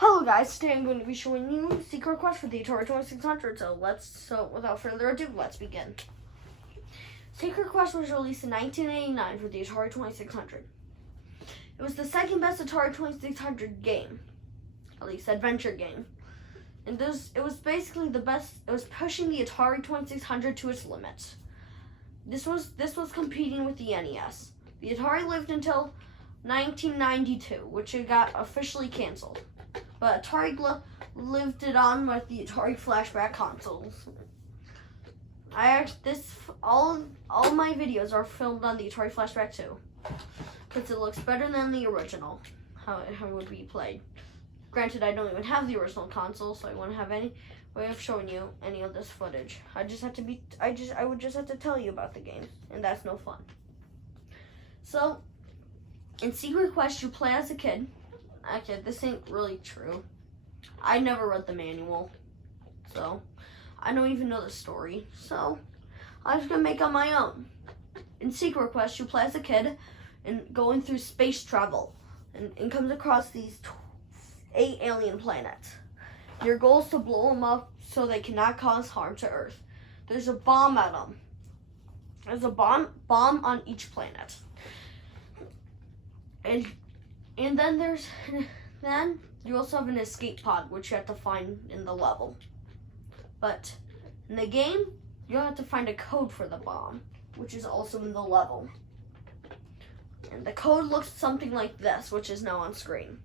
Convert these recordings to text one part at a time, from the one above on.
Hello guys, today I'm going to be showing you Secret Quest for the Atari 2600. So without further ado, let's begin. Secret Quest was released in 1989 for the Atari 2600. It was the second best Atari 2600 game, at least adventure game. And it was basically the best. It was pushing the Atari 2600 to its limits. This was competing with the NES. The Atari lived until 1992, which it got officially canceled. But Atari lived it on with the Atari flashback consoles. All my videos are filmed on the Atari Flashback 2, because it looks better than the original, how it would be played. Granted, I don't even have the original console, so I wouldn't have any way of showing you any of this footage. I would just have to tell you about the game, and that's no fun. So, in Secret Quest, you play as a kid. Actually, this ain't really true. I never read the manual, so I don't even know the story. So I'm just gonna make on my own. In Secret Quest, you play as a kid and going through space travel, and comes across these 8 alien planets. Your goal is to blow them up so they cannot cause harm to Earth. There's a bomb at them. There's a bomb on each planet, and then you also have an escape pod, which you have to find in the level. But in the game, you'll have to find a code for the bomb, which is also in the level. And the code looks something like this, which is now on screen.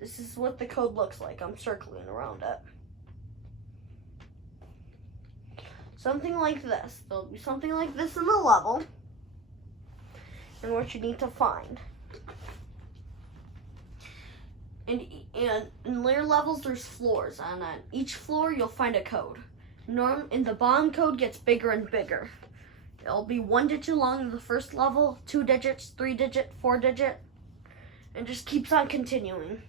This is what the code looks like. I'm circling around it. Something like this. There'll be something like this in the level, and what you need to find. And in later levels, there's floors, and on each floor you'll find a code. And the bomb code gets bigger and bigger. It'll be 1 digit long in the first level, 2 digits, 3 digit, 4 digit, and just keeps on continuing.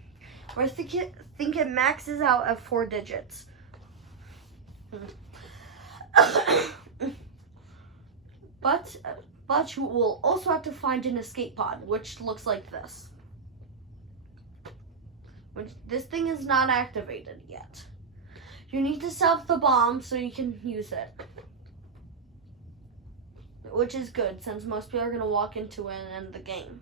Or I think it maxes out at 4 digits. But you will also have to find an escape pod, which looks like this. This thing is not activated yet. You need to set up the bomb so you can use it, which is good since most people are going to walk into it and end the game.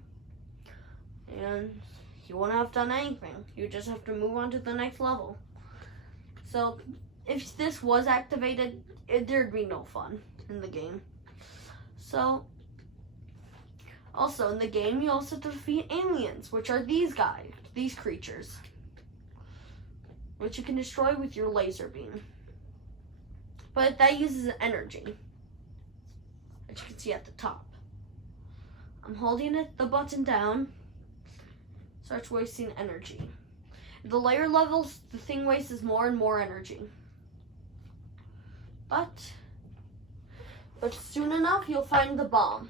And you won't have done anything. You just have to move on to the next level. So if this was activated, there'd be no fun in the game. So also in the game, you also have to defeat aliens, which are these guys, these creatures, which you can destroy with your laser beam. But that uses energy, as you can see at the top. I'm holding the button down, starts wasting energy. The later levels, the thing wastes more and more energy. But soon enough, you'll find the bomb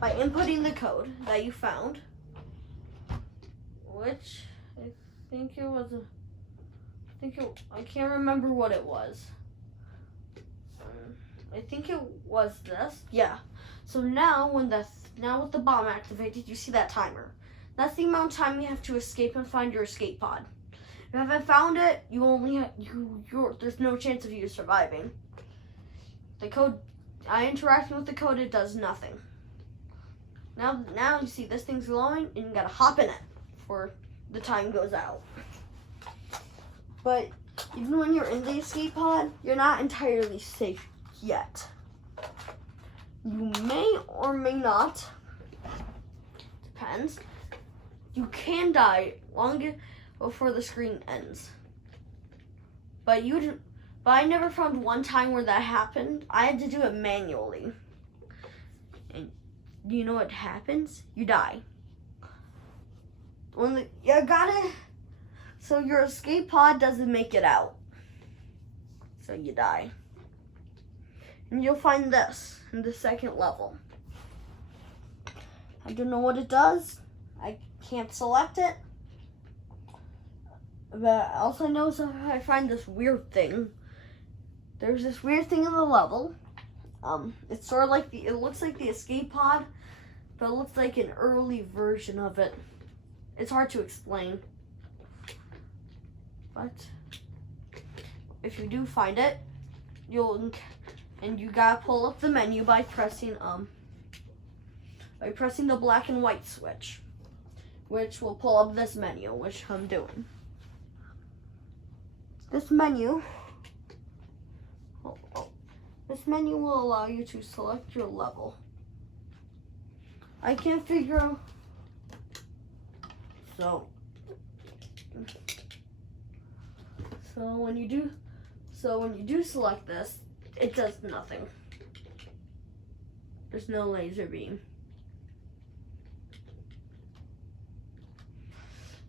by inputting the code that you found, which I can't remember what it was. I think it was this. Yeah. So now with the bomb activated, you see that timer. That's the amount of time you have to escape and find your escape pod. If you haven't found it, there's no chance of you surviving. The code, interacting with the code, it does nothing. Now you see this thing's glowing, and you gotta hop in it before the time goes out. But even when you're in the escape pod, you're not entirely safe yet. You may or may not, depends. You can die long before the screen ends. But I never found one time where that happened. I had to do it manually. And you know what happens? You die. So your escape pod doesn't make it out. So you die. And you'll find this in the second level. I don't know what it does. I can't select it. But also I know I find this weird thing. There's this weird thing in the level. It's sort of like it looks like the escape pod, but it looks like an early version of it. it's hard to explain. But if you do find it, you gotta pull up the menu by pressing the black and white switch, which will pull up this menu, which I'm doing. This menu will allow you to select your level. I can't figure out, so when you do select this, it does nothing. There's no laser beam.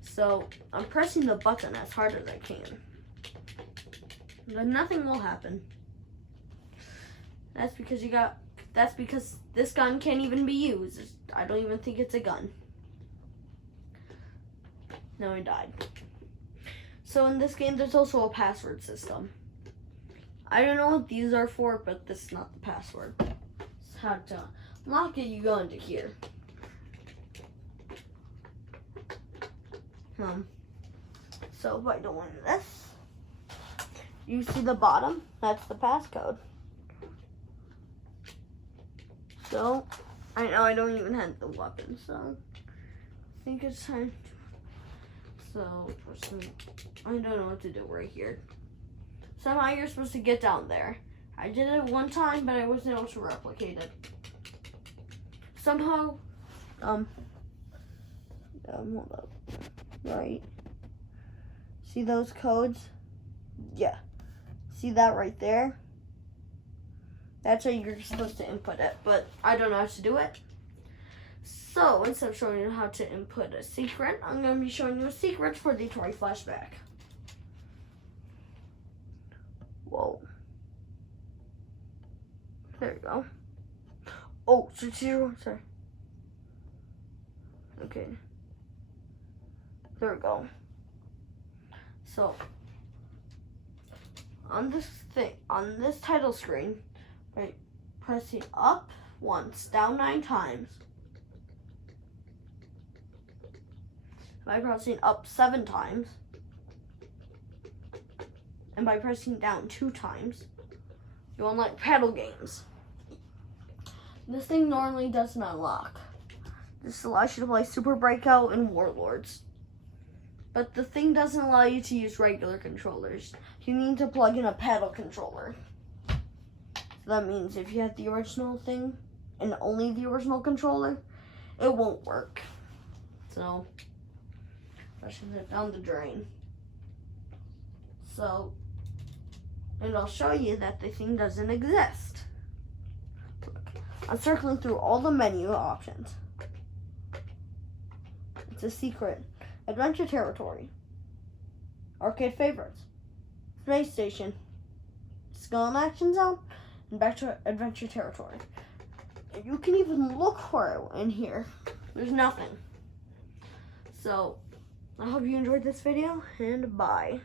So I'm pressing the button as hard as I can. But nothing will happen. That's because this gun can't even be used. I don't even think it's a gun. No, I died. So in this game, there's also a password system. I don't know what these are for, but this is not the password. It's how to unlock it. You go into here. So by doing this, you see the bottom? That's the passcode. So I know I don't even have the weapon, so I think it's time. So I don't know what to do right here. Somehow you're supposed to get down there. I did it one time, but I wasn't able to replicate it. Somehow, hold up. Right. See those codes? Yeah. See that right there? That's how you're supposed to input it, but I don't know how to do it. So instead of showing you how to input a secret, I'm going to be showing you a secret for the Atari flashback. Whoa. There you go. Oh, 6-0, sorry. Okay. There we go. So on this title screen, by pressing up once, down 9 times, by pressing up 7 times, and by pressing down 2 times, you unlock paddle games. This thing normally doesn't unlock. This allows you to play Super Breakout and Warlords. But the thing doesn't allow you to use regular controllers. You need to plug in a paddle controller. So that means if you have the original thing and only the original controller, it won't work. So, pushing it down the drain. So, and I'll show you that the thing doesn't exist. Look, I'm circling through all the menu options. It's a secret. Adventure Territory, Arcade Favorites, Space Station, Skill and Action Zone, and back to Adventure Territory. And you can even look for it in here. There's nothing. So, I hope you enjoyed this video, and bye.